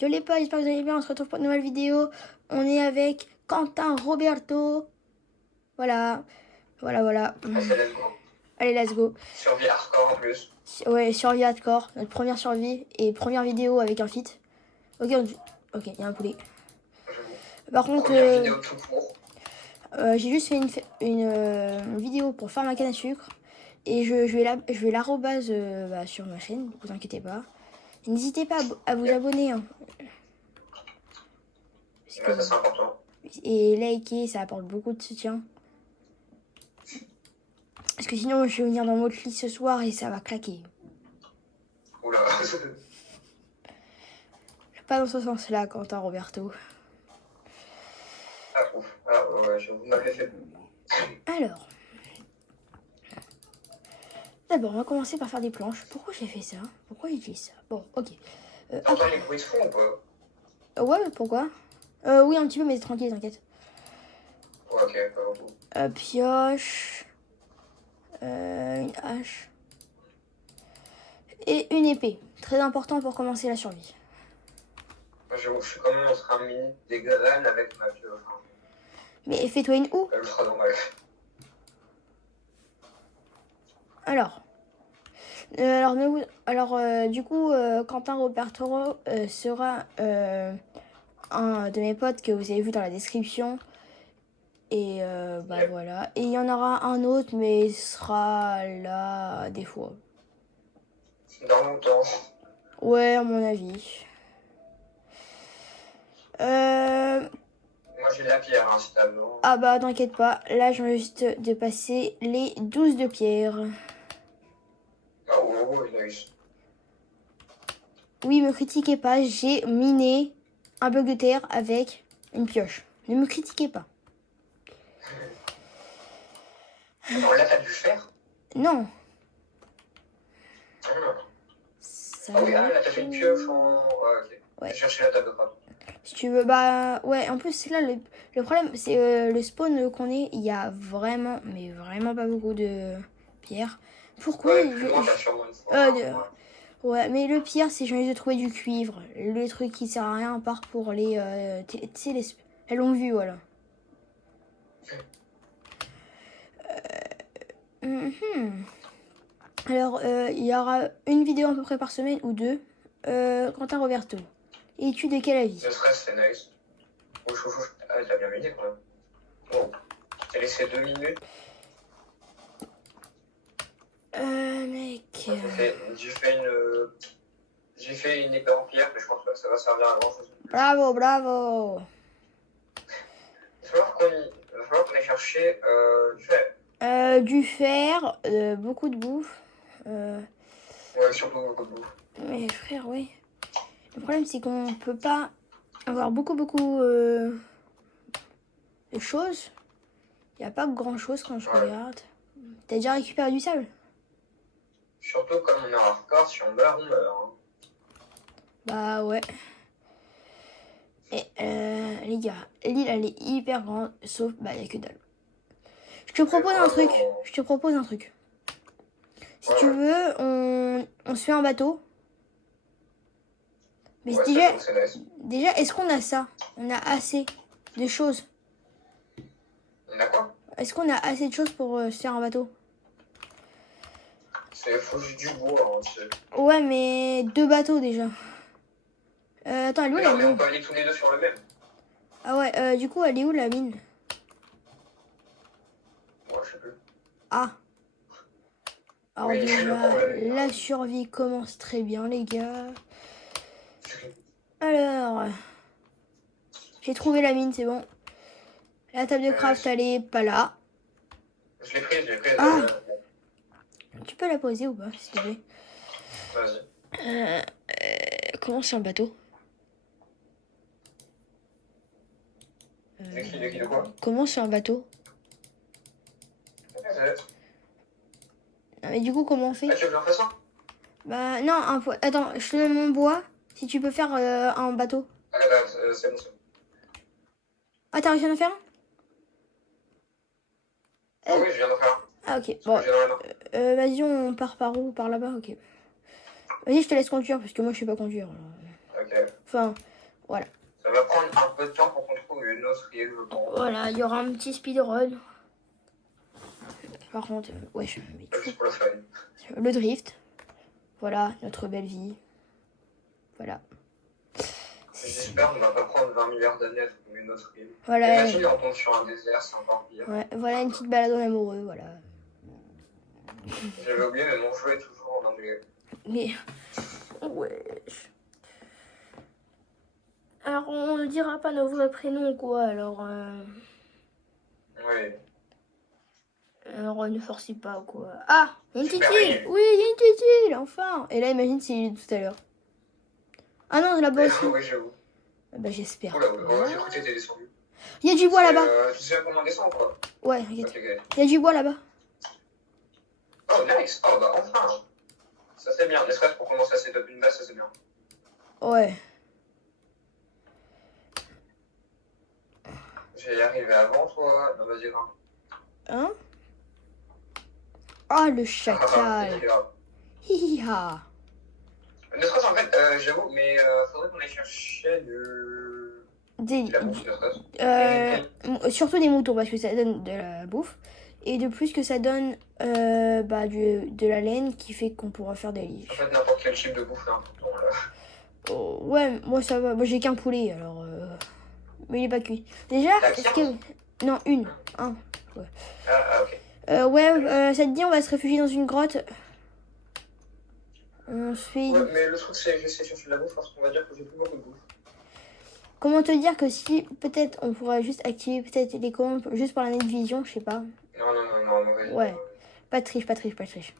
Je l'ai pas, j'espère que vous allez bien. On se retrouve pour une nouvelle vidéo. On est avec Quentin Roberto. Voilà, voilà. Allez, let's go. Allez, let's go. Survie hardcore en plus. Ouais, survie hardcore. Notre première survie et première vidéo avec un feat. Ok, ok, il y a un poulet. J'avoue. Par contre, Première vidéo tout court. j'ai juste fait une vidéo pour faire ma canne à sucre. Et je vais l'arrobase sur ma chaîne, ne vous inquiétez pas. N'hésitez pas à vous abonner. Hein, Ouais, ça c'est important. et liker, ça apporte beaucoup de soutien. Parce que sinon, je vais venir dans votre lit ce soir et ça va claquer. Oula. Pas dans ce sens-là, Quentin Roberto. Ah, ouf. Alors, ouais, vous m'avez fait. Alors, d'abord, on va commencer par faire des planches. Pourquoi j'ai fait ça? Pourquoi j'ai fait ça? Bon, ok. T'entends les bruits de fond ou pas? Ouais, pourquoi? Oui, un petit peu, mais tranquille, t'inquiète. Ouais, ok, pas beaucoup. Pioche. Une hache. Et une épée. Très important pour commencer la survie. Je suis quand même en train de miner des graines avec ma pioche. Mais fais-toi une houe. Elle sera dans ma. Du coup, Quentin Roberto sera un de mes potes que vous avez vu dans la description. Et Yep. voilà. Et il y en aura un autre, mais il sera là des fois. Dans longtemps. Ouais, à mon avis. Moi j'ai de la pierre, hein, si t'as besoin. Ah bah, t'inquiète pas. Là, je viens juste de passer les 12 de pierre. Ah, oh, nice. Oui, me critiquez pas. J'ai miné un bloc de terre avec une pioche. Ne me critiquez pas. Attends, là t'as du fer? Non. Ah, Ça ah oui, va là t'as fait une pioche en. Ouais, ok. Ouais. J'ai cherché la table de craft. Si tu veux, bah ouais, en plus c'est là le problème, c'est le spawn qu'on est, il y a vraiment, mais vraiment pas beaucoup de pierres. Pourquoi Ouais, plus loin t'as sûrement une fois. ouais, mais le pire c'est j'ai envie de trouver du cuivre, le truc qui sert à rien à part pour les, tu sais les longues vues, voilà. Alors il y aura une vidéo à peu près par semaine ou deux. Quentin Roberto. Es-tu de quel avis? Le stress c'est nice. Ah, t'as bien miné quand même. Bon, je t'ai laissé 2 minutes. Mec. J'ai fait une épée en pierre, mais je pense pas que ça va servir à grand chose. Bravo. Il va falloir qu'on aille chercher du fer. Du fer, beaucoup de bouffe. Ouais, surtout beaucoup de bouffe. Mais frère, oui. Le problème, c'est qu'on peut pas avoir beaucoup de choses. Il n'y a pas grand chose quand je regarde. T'as déjà récupéré du sable? Surtout comme on est en hardcore, si on meurt, on meurt. Hein. Bah ouais. Et les gars, l'île elle est hyper grande, sauf bah il n'y a que dalle. Je te propose un truc. Si tu veux, on se fait un bateau. Mais ouais, déjà, est-ce qu'on a ça? On a assez de choses. On a quoi? Est-ce qu'on a assez de choses pour se faire un bateau? Il faut juste du bois. Hein, ouais, mais 2 bateaux déjà. Attends, elle est où la non, mais mine? on peut aller tous les deux sur le même. Ah ouais, du coup, elle est où la mine? Moi, je sais plus. Ah. Alors oui, déjà, la survie commence très bien, les gars. Alors, j'ai trouvé la mine, c'est bon. La table de craft, elle est pas là. Je l'ai prise. Ah. Tu peux la poser ou pas, s'il te plaît? Vas-y. Comment c'est un bateau? De quoi? Comment c'est un bateau? Non, mais du coup, comment on fait? Ah, tu veux que j'en fasse un? Bah non, attends, je te donne mon bois. Si tu peux faire un bateau. Ah bah, c'est bon. Ah, t'as réussi à en faire un? Ah oui, je viens d'en faire un. Ah, ok. Bon, vas-y, on part par où? Par là-bas, ok. Vas-y, je te laisse conduire, parce que moi, je sais pas conduire. Ok. Enfin, voilà. Ça va prendre un peu de temps pour qu'on trouve une autre île, je pense. Voilà, il y aura un petit speedrun. Par contre, wesh, mais Juste pour le fun. le drift. Voilà, notre belle vie. Voilà. J'espère qu'on va pas prendre 20 milliards d'années à trouver une autre île. Voilà, Imagine, on tombe sur un désert, c'est encore pire. ouais, voilà une petite balade en amoureux, voilà. J'avais oublié, mais mon jeu est toujours en anglais. Mais, wesh. Alors, on ne dira pas nos vrais prénoms, quoi, alors... Oui. Alors, ne forcez pas, quoi. Ah, il y a une petite Super île. île. Oui, il y a une petite île, enfin. Et là, imagine s'il est tout à l'heure. Ah non, là-bas aussi. Oui, j'avoue. Bah, j'espère. Oula, j'ai cru que t'étais descendu. Il y a du bois là-bas. Tu sais comment on descend, quoi? Ouais, regarde. Ok, ok. Il y a du bois là-bas. Oh, nice. Oh, bah, enfin. Ça, c'est bien. Ne serait-ce pour commencer à setup une base, ça, c'est bien. Ouais. Je vais y arriver avant, toi. Non, vas-y, va. Hein? Ah, le C'est chacal. grave. Hihiha. Ne serait-ce en fait, j'avoue, mais faudrait qu'on aille chercher de la bouffe, ne serait-ce. Surtout des moutons parce que ça donne de la bouffe. Et de plus que ça donne de la laine qui fait qu'on pourra faire des En lits. fait, n'importe quel type de bouffe est important, là. Oh, ouais, moi ça va. Moi j'ai qu'un poulet alors. Mais il est pas cuit. Déjà, T'as est-ce qu'un que. Non, une. Un. Ah, ok. Ça te dit, on va se réfugier dans une grotte. On se fait. Ouais, mais le truc, c'est que j'essaie de chercher de la bouffe parce qu'on va dire que j'ai plus beaucoup de bouffe. Comment te dire que si peut-être on pourrait juste activer peut-être les commandes juste par la net vision, je sais pas. Non, mauvais. Ouais. Pas de triche, pas de triche, pas de triche.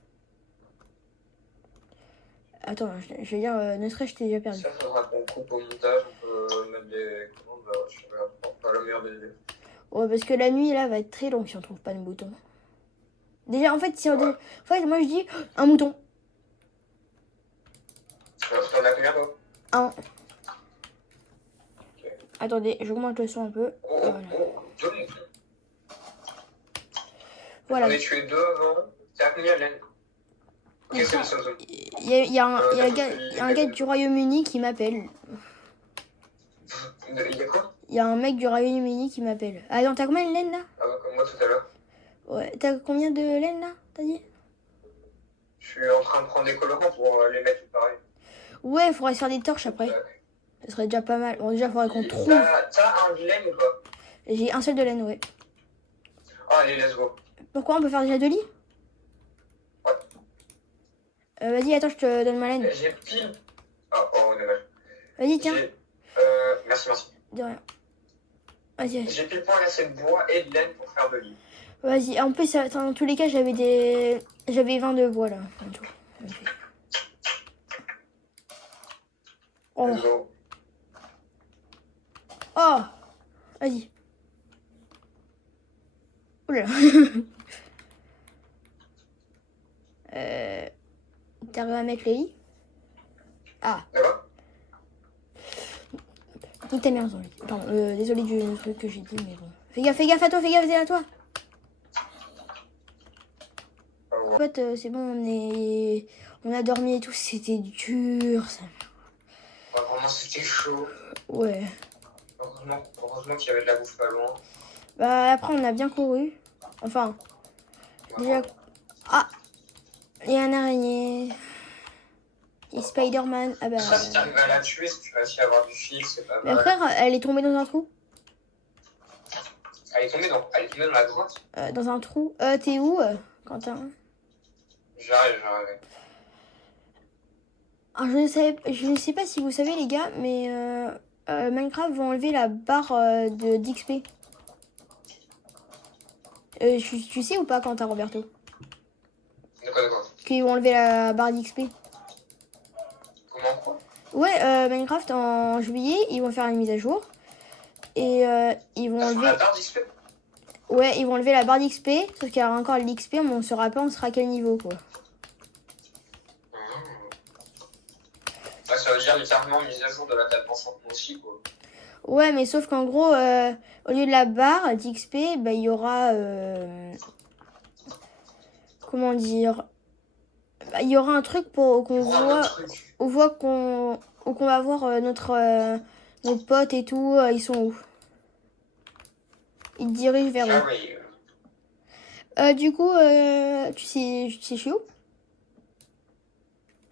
Attends, je vais dire, ne serait-ce que je t'ai déjà perdu. Ça, faudra qu'on coupe au montage, on peut mettre des commandes, je sais pas la meilleure des idées. Ouais, parce que la nuit là va être très longue si on trouve pas de mouton. Déjà, en fait, si on. Ouais. En fait, moi je dis un mouton. T'en as combien, toi? Un. Attendez, j'augmente le son un peu. Voilà. Deux moutons. Voilà. On est tué deux avant. T'es à combien, Len? Ok, c'est bon. Il y a un gars du Royaume-Uni qui m'appelle. Il y a quoi? Il y a un mec du Royaume-Uni qui m'appelle. Ah non, t'as combien de laine là? Ah bah, comme moi tout à l'heure. Ouais, t'as combien de laine là? T'as dit? Je suis en train de prendre des colorants pour les mettre tout pareil. Ouais, il faudrait se faire des torches après. Ça serait déjà pas mal. Bon, déjà, il faudrait qu'on trouve. T'as un de laine ou pas? J'ai un seul de laine, ouais. Ah, allez, let's go. Pourquoi on peut faire déjà 2 lits? Ouais. Vas-y, attends, je te donne ma laine. J'ai pile. Oh, dommage. Vas-y, tiens. Merci. De rien. Vas-y. J'ai pile point assez de bois et de laine pour faire de lit. Vas-y. En plus, dans tous les cas, j'avais 20 de bois là. En tout. Okay. Oh. Let's go. Oh. Vas-y. Oula. T'arrives à mettre le lit? Ah. D'accord? Nique ta mère, Zoli. Pardon, désolé du truc que j'ai dit, mais bon. Fais gaffe à toi, à toi. En fait, c'est bon, on a dormi et tout, c'était dur, ça. Ah, vraiment, c'était chaud. Ouais. Heureusement qu'il y avait de la bouffe pas loin. Bah, après, on a bien couru. Enfin, déjà... Ah, il y a un araignée. Et Spider-Man. Ah bah... Ça, si t'arrives à la tuer, si tu réussis à avoir du fil, c'est pas Mais mal. frère, elle est tombée dans un trou. Elle est tombée dans la grotte. Dans un trou. T'es où, Quentin? J'arrive. Alors, je ne sais pas si vous savez, les gars, mais Minecraft va enlever la barre d'XP. Tu sais ou pas, Quentin, Roberto? De quoi? Qu'ils vont enlever la barre d'XP. Comment quoi? Ouais, Minecraft, en juillet, ils vont faire une mise à jour. Et ils vont enlever... La barre d'XP? Ouais, ils vont enlever la barre d'XP, sauf qu'il y aura encore l'XP, mais on saura pas on sera à quel niveau, quoi. Ça veut dire littéralement mise à jour de la table d'enchantement aussi, quoi. Ouais, mais sauf qu'en gros, au lieu de la barre d'XP, bah, il y aura... comment dire... Il y aura un truc pour qu'on Prends un voit, autre truc. on voit qu'on va voir nos potes et tout, ils sont où? Ils te dirigent vers où? J'arrive. Du coup, tu sais je suis où?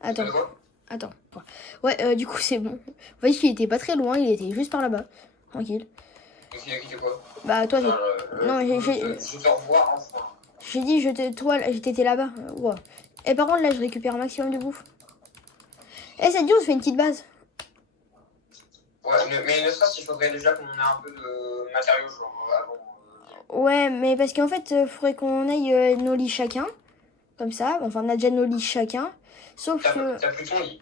Attends, De quoi? attends. Ouais, du coup c'est bon. En fait, il était pas très loin, il était juste par là-bas. Tranquille. Et qui de quoi? Bah toi, Enfin, non, je te revois enfin. j'ai dit, toi, t'étais là-bas. Ouais. Et par contre, là, je récupère un maximum de bouffe. Eh, ça dit, on se fait une petite base. Ouais, mais ne serait-ce qu'il faudrait déjà qu'on ait un peu de matériaux, genre, avant. Ouais, mais parce qu'en fait, faudrait qu'on aille nos lits chacun. Comme ça. Enfin, on a déjà nos lits chacun. Sauf que... T'as plus ton lit.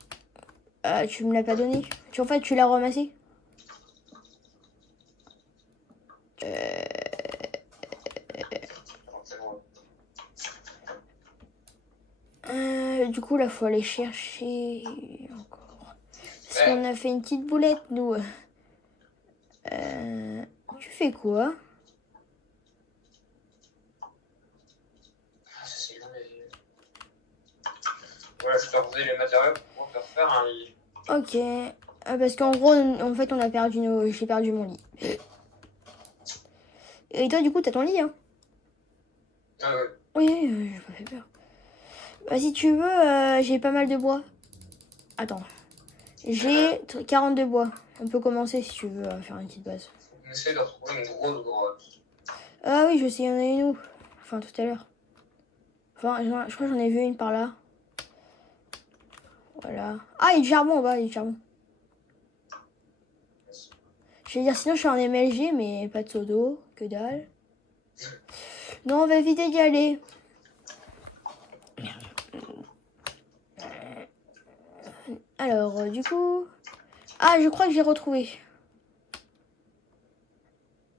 tu me l'as pas donné. En fait, tu l'as ramassé. C'est bon. Du coup, là, faut aller chercher encore. Parce qu'on a fait une petite boulette, nous. Tu fais quoi? C'est long, mais... Voilà, je te refaisais les matériaux pour te refaire un lit. Ok. Parce qu'en gros, en fait, j'ai perdu mon lit. Et toi, du coup, t'as ton lit, hein? Ah ouais. Oui, j'ai pas fait peur. Bah, si tu veux, j'ai pas mal de bois. Attends. J'ai 42 bois. On peut commencer si tu veux à faire une petite base. On essaie de retrouver une grosse grotte. Ah oui, je sais, il y en a une où? Enfin, tout à l'heure. Enfin, je crois que j'en ai vu une par là. Voilà. Ah, il y a du charbon en bas, il y a du charbon. Je vais dire, sinon je suis en MLG, mais pas de seau d'eau, que dalle. Non, on va éviter d'y aller. Alors, du coup... Ah, je crois que j'ai retrouvé.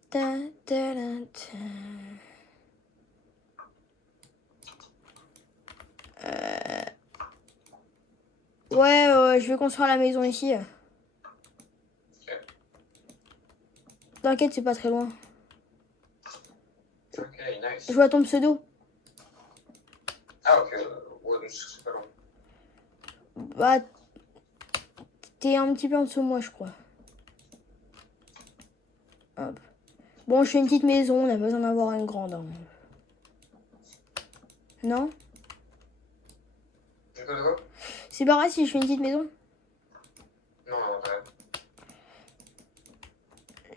Ta, ta, la, ta. Ouais, je vais construire la maison ici. T'inquiète, c'est pas très loin. Ok, nice. Je vois ton pseudo. Ah ok, ouais, donc c'est pas long. Bah, t'es un petit peu en dessous de moi, je crois. Hop. Bon, je fais une petite maison, on a pas besoin d'en avoir une grande. Hein. Non? De quoi? C'est pas grave si je fais une petite maison? Non, non, quand même.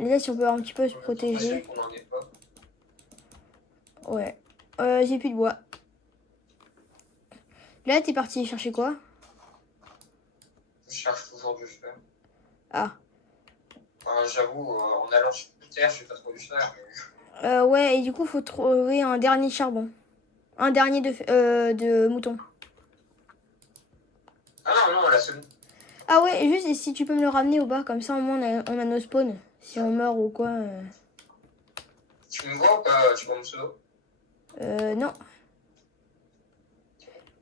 Là, si on peut un petit peu se protéger. Qu'on en ait pas. Ouais. J'ai plus de bois. Là, t'es parti chercher quoi? Je cherche toujours du fer. Ah. Enfin, j'avoue, en allant sur Terre, j'ai pas trop du fer. Mais... Ouais, et du coup, faut trouver un dernier charbon. Un dernier de mouton. Ah non, non, la seule. Ah ouais, et juste, et si tu peux me le ramener au bas, comme ça, au moins, on a nos spawns. Si on meurt ou quoi. Tu me vois ou pas? Tu vois mon pseudo? Non.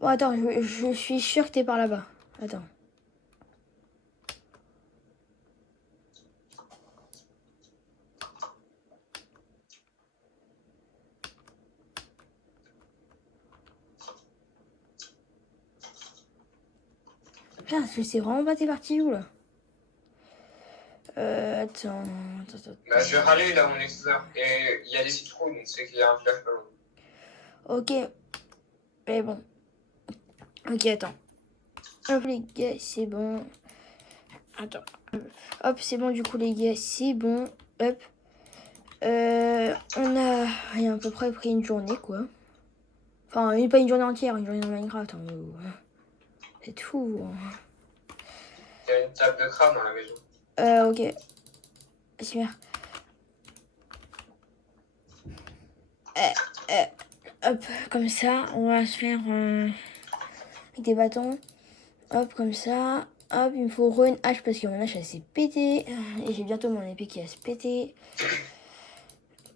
Bon, attends, je suis sûre que t'es par là-bas. Attends. Putain, je sais vraiment pas t'es parti où, là. Attends. Bah, je vais râler là où on est tout à l'heure. Et il y a des citrouilles, donc c'est qu'il y a un village pas loin. Ok. Mais bon. Ok, attends. Hop, les gars, c'est bon. Attends. Hop, c'est bon, du coup, les gars, c'est bon. Hop. On a à peu près pris une journée, quoi. Enfin, pas une journée entière, une journée dans Minecraft. Hein, c'est tout. Il y a une table de crabe dans la maison. Ok. Super. Hop, comme ça, on va se faire avec des bâtons. Hop, comme ça. Hop, il me faut une hache parce que mon hache, elle s'est pétée. Et j'ai bientôt mon épée qui va se péter.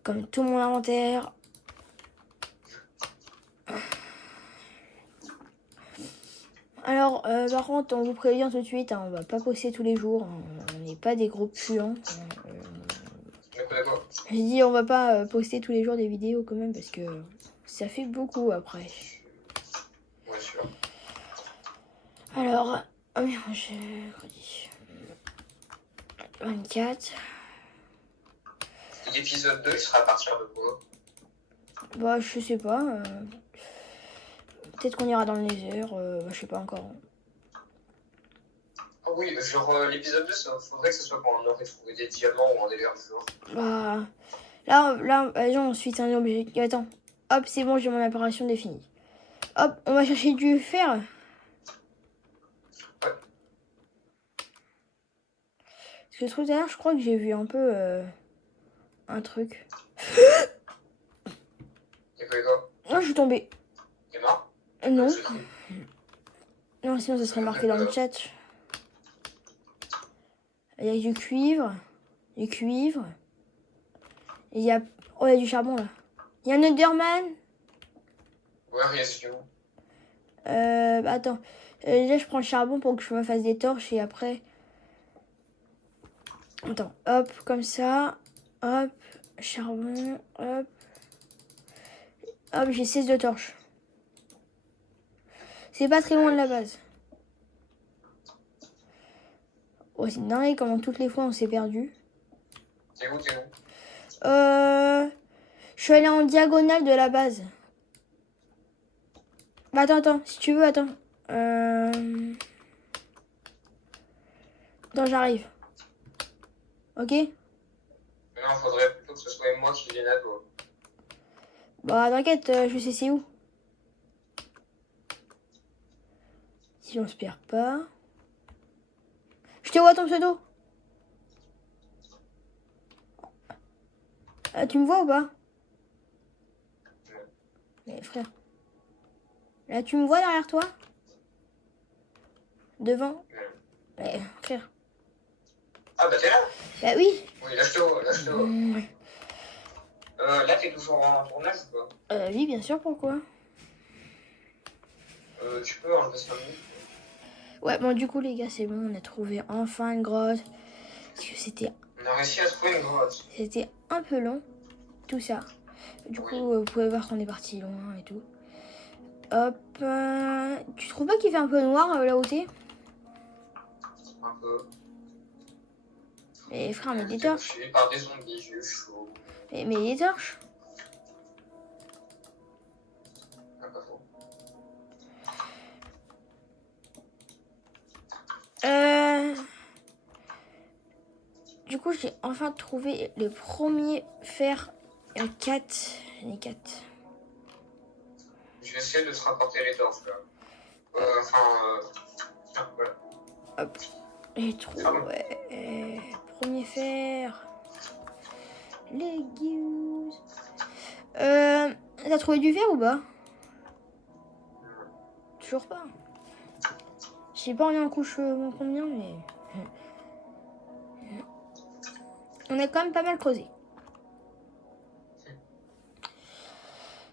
Comme tout mon inventaire. Alors, par contre, on vous prévient tout de suite, hein, on va pas poster tous les jours. Hein, on n'est pas des gros puants. Je dis, on va pas poster tous les jours des vidéos quand même parce que ça fait beaucoup après. Ouais, sûr. Alors, oh merde, j'ai redit. 24. Et l'épisode 2, il sera à partir de quoi? Bah, je sais pas. Peut-être qu'on ira dans le Nether. Je sais pas encore. Ah oui, genre l'épisode 2, il faudrait que ce soit quand on aurait trouvé des diamants ou un délire du genre. Bah, là, vas-y, ensuite, on est obligé. Attends. Hop, c'est bon, j'ai mon apparition définie. Hop, on va chercher du fer. Ouais. Parce que tout à l'heure, je crois que j'ai vu un peu un truc. T'as fait quoi? Non, je suis tombée. T'es mort? Non. C'est cool. Non, sinon ça serait marqué dans le chat. Il y a du cuivre. Du cuivre. Et il y a... Oh, il y a du charbon, là. Il y a un Enderman. Where is you? Bah, attends. Déjà, je prends le charbon pour que je me fasse des torches et après... Attends. Hop, comme ça. Hop. Charbon. Hop. Hop, j'ai 16 de torches. C'est pas très loin de la base. Oh, c'est dingue comment toutes les fois on s'est perdu. T'es où? Je suis allée en diagonale de la base. Bah attends, si tu veux, attends. Attends, j'arrive. Ok? Non, faudrait plutôt que ce soit moi qui vienne à toi. Bah t'inquiète, je sais c'est où. Si on se perd pas. Je te vois ton pseudo. Tu me vois ou pas? Mais frère. Là tu me vois derrière toi? Devant? Mais frère. Ah bah t'es là? Bah oui. Oui, là je te vois, là je te vois. Ouais. Là t'es toujours en tournage ou pas? Oui, bien sûr, pourquoi? Tu peux enlever 5 minutes? Ouais, bon du coup les gars, c'est bon, on a trouvé enfin une grotte. Parce que c'était On a réussi à trouver une grotte. C'était un peu long, tout ça. Du coup, vous pouvez voir qu'on est parti loin et tout. Hop. Tu trouves pas qu'il fait un peu noir là où t'es? Un peu. Mais frère, mais des torches. Je suis par des zombies, j'ai eu chaud. Mais des torches. Ah, pas faux. Du coup, j'ai enfin trouvé les premiers fers. Il y en a 4. J'en ai 4. Je vais essayer de te rapporter les torches là. Tiens, voilà. Hop. J'ai trouvé. Premier fer. Légumes. T'as trouvé du fer ou pas? Toujours pas. Je sais pas, on est en couche combien, mais... On a quand même pas mal creusé.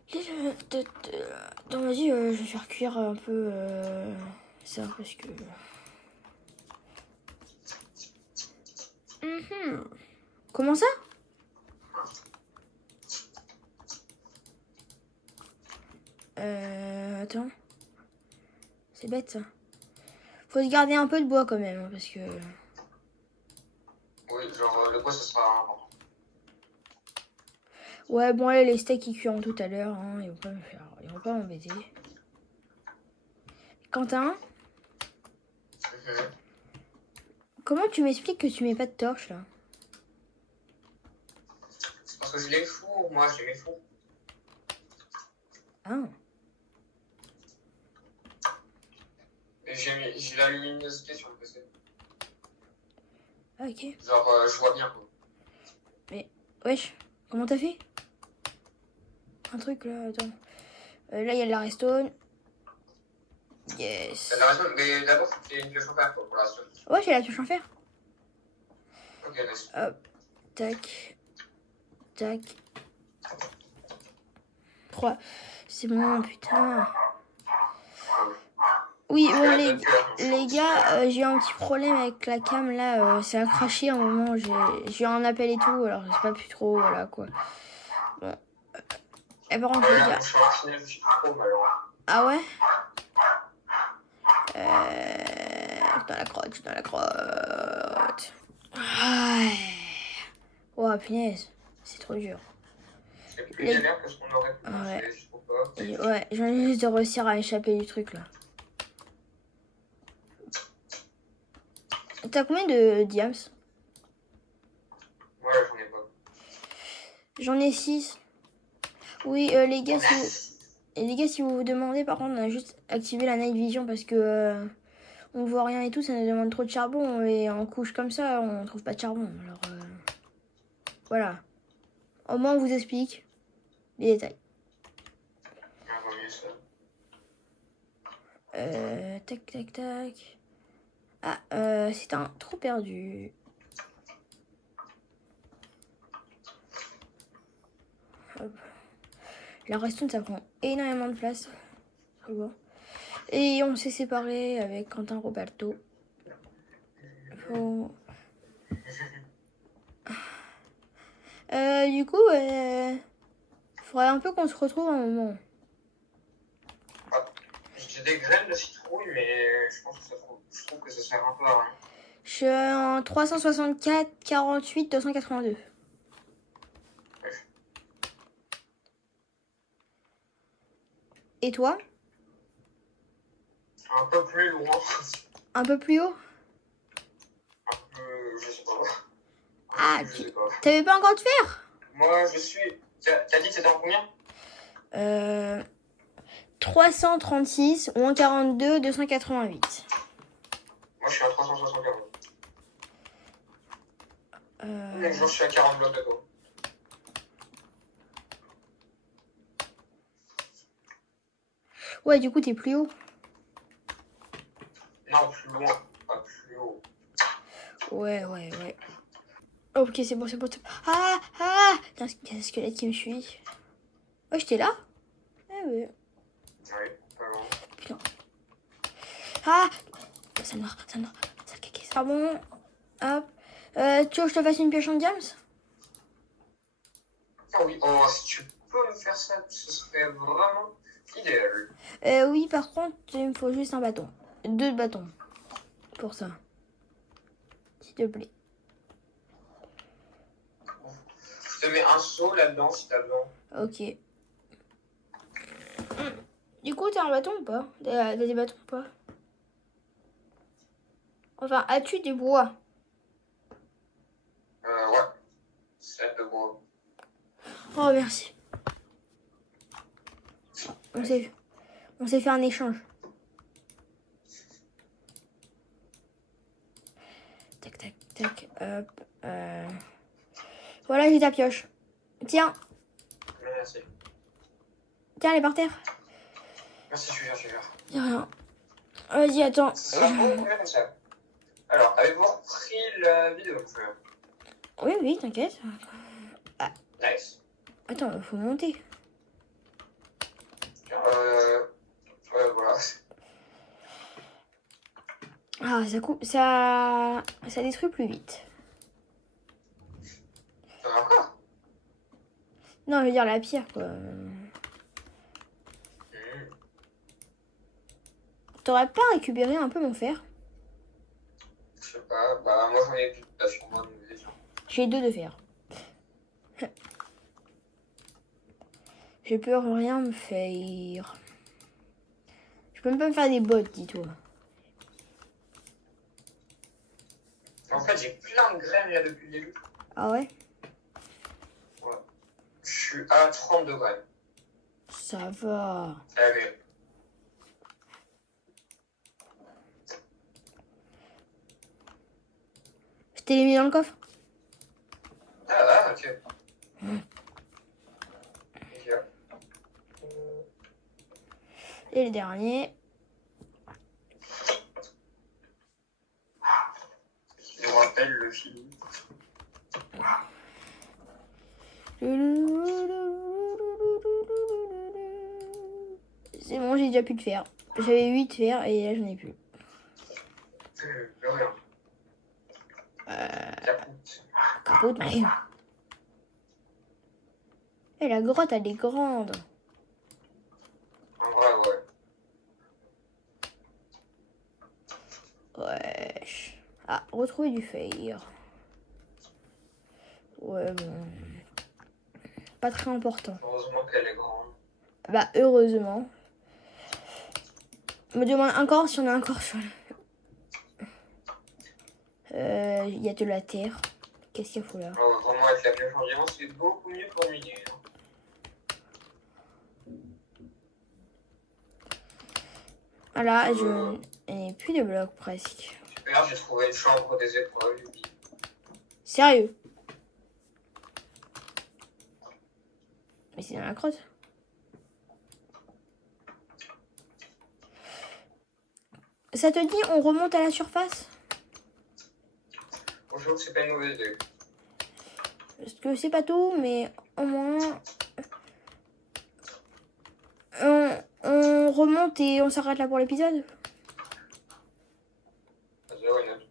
Attends, vas-y, je vais faire cuire un peu ça, parce que... Comment ça? Attends. C'est bête, ça. Faut se garder un peu de bois, quand même, hein, parce que... Oui, genre le bois ce sera un... Ouais, bon, allez, les steaks, ils cuiront tout à l'heure, hein, ils vont pas me faire... Ils vont pas m'embêter. Quentin, comment tu m'expliques que tu mets pas de torche, là? C'est parce que je les fourre, moi, je les fourre. Ah. J'ai la luminosité sur le PC. Ah, ok. Genre, je vois bien, quoi. Mais, wesh, comment t'as fait? Un truc, là, attends. Là, il y a de la redstone. Yes. T'as raison, mais d'abord, faut qu'il y ait une pioche en fer, quoi, pour la suite. Ouais, j'ai la touche en fer. Ok, nice. Hop, tac, tac. 3. C'est bon, putain. Oui, bon, les gars, j'ai eu un petit problème avec la cam, là. Ça a craché un moment. J'ai eu un appel et tout, alors je sais pas plus trop, voilà, quoi. Bon. Et par contre, les gars... Je suis en finale, je suis trop malheureux. Ah ouais? dans la crotte, je suis dans la crotte. Ouais. Oh, punaise. C'est trop dur. C'est plus galère que ce qu'on aurait pu penser, Ouais. je trouve pas. Ouais, j'ai envie juste de réussir à échapper du truc, là. T'as combien de diams? Ouais, j'en ai pas. J'en ai 6. Oui, les gars, si vous vous demandez, par contre, on a juste activé la night vision parce que on voit rien et tout, ça nous demande trop de charbon et en couche comme ça, on trouve pas de charbon. Alors voilà. Au moins, on vous explique les détails. Ah, vaut mieux ça. Tac, tac, tac. Ah, c'est un trou perdu. Hop. La redstone, ça prend énormément de place. Bon. Et on s'est séparés avec Quentin Roberto. Faut... du coup, faudrait un peu qu'on se retrouve un moment. Ah, j'ai des graines de citrouille, mais je pense que je trouve que ça sert un peu à rien. Je suis en 364, 48, 282. Ouais. Et toi? Un peu plus loin. Un peu plus haut? Un peu, je sais pas. Ah, Je sais pas. t'avais pas encore de fer? Moi, je suis... T'as dit que c'était en combien? 336, moins 42, 288. Moi, je suis à 371. Donc, je suis à 40 blocs de toi. Ouais, du coup, t'es plus haut. Non, plus loin, pas plus haut. Ouais. Ok, c'est bon, c'est bon. Ah, ah! Il y a un squelette qui me suit. Oh, j'étais là? Ah ouais. Oui, pas loin. Putain. Ah! Ça me sale caca. Ah bon. Hop. Tu veux que je te fasse une pioche en diams? Ah oui, oh, si tu peux me faire ça, ce serait vraiment idéal. Oui, par contre, il me faut juste un bâton. 2 bâtons. Pour ça. S'il te plaît. Je te mets un seau là-dedans si t'as besoin. Ok. Du coup, t'as un bâton ou pas? T'as des bâtons ou pas? Enfin, as-tu des bois? Ouais. 7 de bois. Oh, merci. On s'est fait un échange. Tac, tac, tac. Hop. Voilà, j'ai ta pioche. Tiens, Merci. elle est par terre. Merci, je suis fier. Y'a rien. Vas-y, attends. Ça sera beaucoup mieux comme ça. Alors, avez-vous repris la vidéo, frère? Oui, t'inquiète. Nice. Attends, faut monter. Ouais, voilà. Ah, ça coupe. Ça détruit plus vite. Ça va encore? Non, je veux dire la pierre, quoi. T'aurais pas récupéré un peu mon fer? Je sais pas, bah moi j'en ai plus là sur moi, donc déjà. J'ai 2 de fer. Je peux rien me faire. Je peux même pas me faire des bottes, dis-toi. En fait, j'ai plein de graines là depuis le début. Ah ouais? Ouais. Je suis à 32 graines. Ça va. Allez. Je t'ai les mis dans le coffre? Ah, ok. Ok. Et le dernier. Je vous rappelle le film. C'est bon, j'ai déjà plus de fer. J'avais 8 fer et là j'en ai plus. Rien. Capote, mais... Et la grotte, elle est grande. En vrai, ouais. Ouais. Ah, retrouver du fer. Ouais, bon. Pas très important. Heureusement qu'elle est grande. Bah, heureusement. Me demande encore si on a encore sur il y a de la terre. Qu'est-ce qu'il faut là? Oh, vraiment, avec la pioche en diamant, c'est beaucoup mieux pour miner. Voilà, je n'ai plus de blocs presque. Super, j'ai trouvé une chambre des épreuves. Sérieux? Mais c'est dans la crotte. Ça te dit, on remonte à la surface? Bonjour, c'est pas une mauvaise idée. Parce que c'est pas tout, mais au moins... On remonte et on s'arrête là pour l'épisode. Vas-y, why not?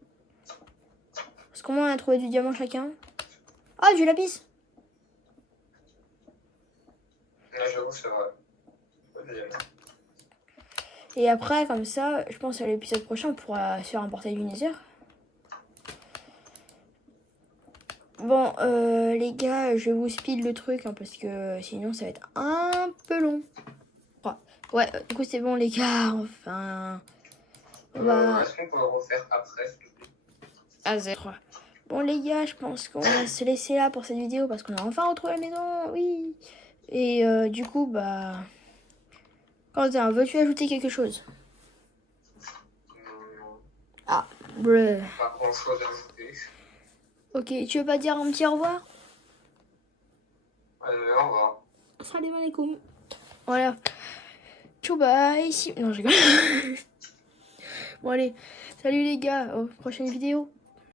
Parce qu'au moins on a trouvé du diamant chacun. Ah, du lapis! Là, j'avoue, c'est vrai. Pas de diamant. Et après, comme ça, je pense à l'épisode prochain, on pourra se faire un portail du Nether. Bon, les gars, je vais vous speed le truc, hein, parce que sinon ça va être un peu long. Ouais, du coup c'est bon les gars, enfin... Est-ce qu'on peut le refaire après, s'il te plaît? À 0. Bon les gars, je pense qu'on va se laisser là pour cette vidéo, parce qu'on a enfin retrouvé la maison, oui. Et du coup, bah... Quentin, veux-tu ajouter quelque chose? Ah, bleu. Pas grand chose à ajouter. Ok, tu veux pas dire un petit au revoir? Au revoir. Salam alaikum. Voilà. Ciao, bye. Non, je rigole. Bon, allez. Salut les gars. Aux prochaines vidéos.